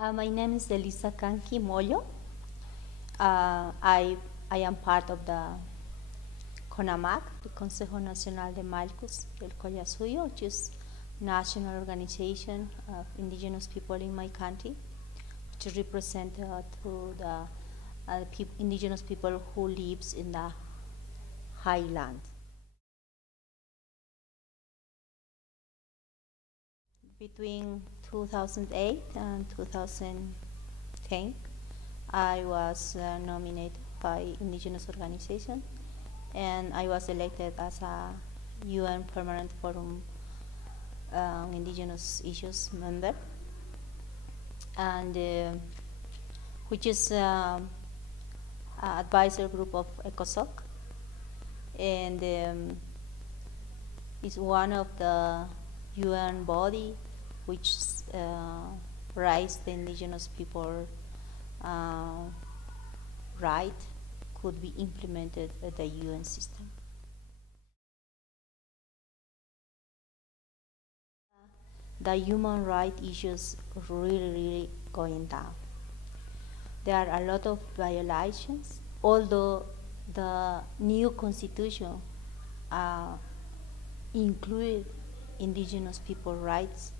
My name is Elisa Canqui Mollo. I am part of the CONAMAC, the Consejo Nacional de Malcus del Collasuyo, which is national organization of indigenous people in my country, which represent to the indigenous people who lives in the highland. Between 2008 and 2010, I was nominated by indigenous organization, and I was elected as a UN Permanent Forum Indigenous Issues member, and which is an advisor group of ECOSOC, and is one of the UN body which rights the indigenous people right could be implemented at the UN system. The human rights issues really going down. There are a lot of violations, although the new constitution include indigenous people rights,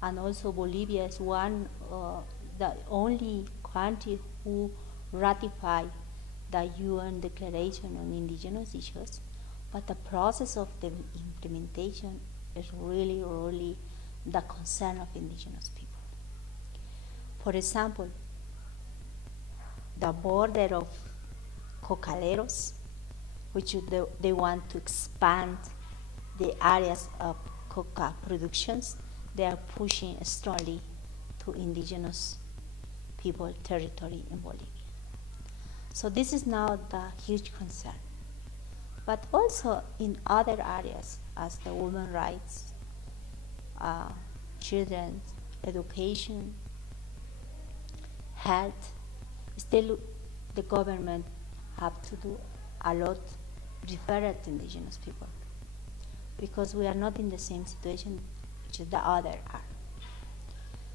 and also Bolivia is the only country who ratified the UN Declaration on Indigenous Issues, but the process of the implementation is really the concern of indigenous people. For example, the border of cocaleros, which they want to expand the areas of coca productions, they are pushing strongly to indigenous people territory in Bolivia. So this is now the huge concern. But also in other areas, as the women's rights, children, education, health, still the government have to do a lot referred to indigenous people, because we are not in the same situation which the other are.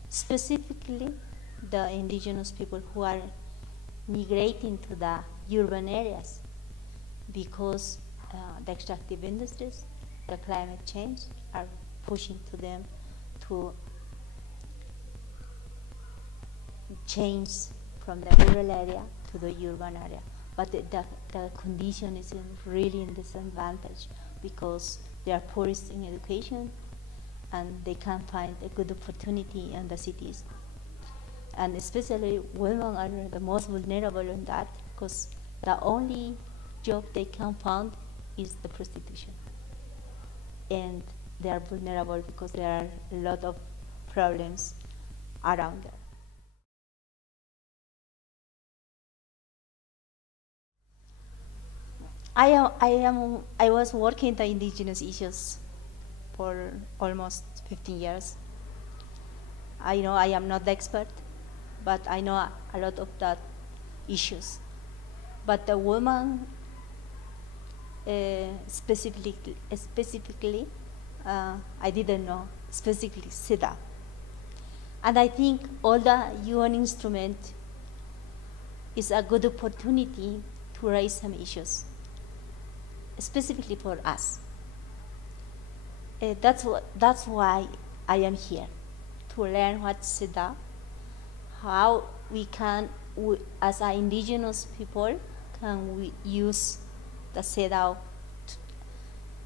Specifically, the indigenous people who are migrating to the urban areas because the extractive industries, the climate change are pushing to them to change from the rural area to the urban area. But the condition is really in disadvantage because they are poorest in education and they can't find a good opportunity in the cities. And especially women are the most vulnerable in that, because the only job they can find is the prostitution. And they are vulnerable because there are a lot of problems around there. I was working the indigenous issues for almost 15 years. I know I am not the expert, but I know a lot of that issues. But the woman specifically, I didn't know, specifically SIDA. And I think all the UN instrument is a good opportunity to raise some issues, specifically for us. That's why I am here, to learn what's SIDA, how we can, as our indigenous people, can we use the SIDA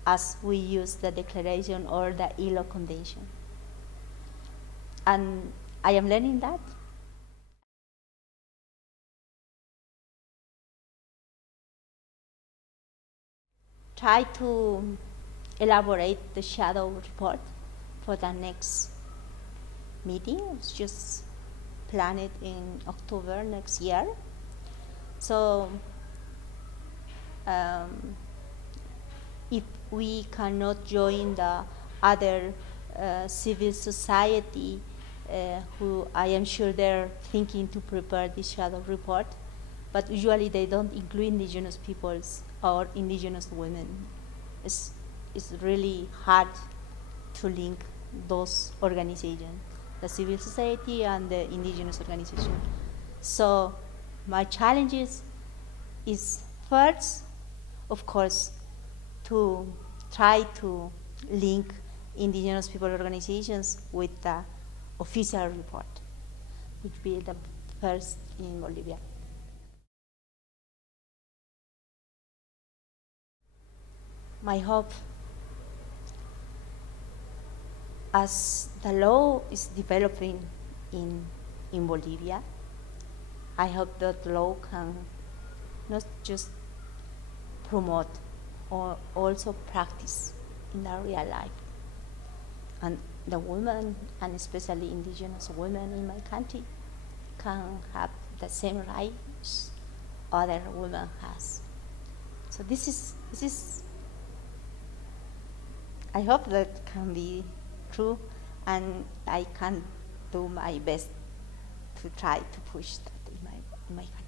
as we use the declaration or the ILO convention. And I am learning that. Try to elaborate the shadow report for the next meeting. It's just planned in October next year. So if we cannot join the other civil society who I am sure they're thinking to prepare this shadow report, but usually they don't include indigenous peoples or indigenous women. It's really hard to link those organizations. the civil society and the indigenous organization. So my challenges is first, of course, to try to link indigenous people organizations with the official report, which will be the first in Bolivia. My hope, as the law is developing in Bolivia, I hope that law can not just promote or also practice in our real life. And the women, and especially indigenous women in my country, can have the same rights other women has. So this is I hope that can be true, and I can do my best to try to push that in my country.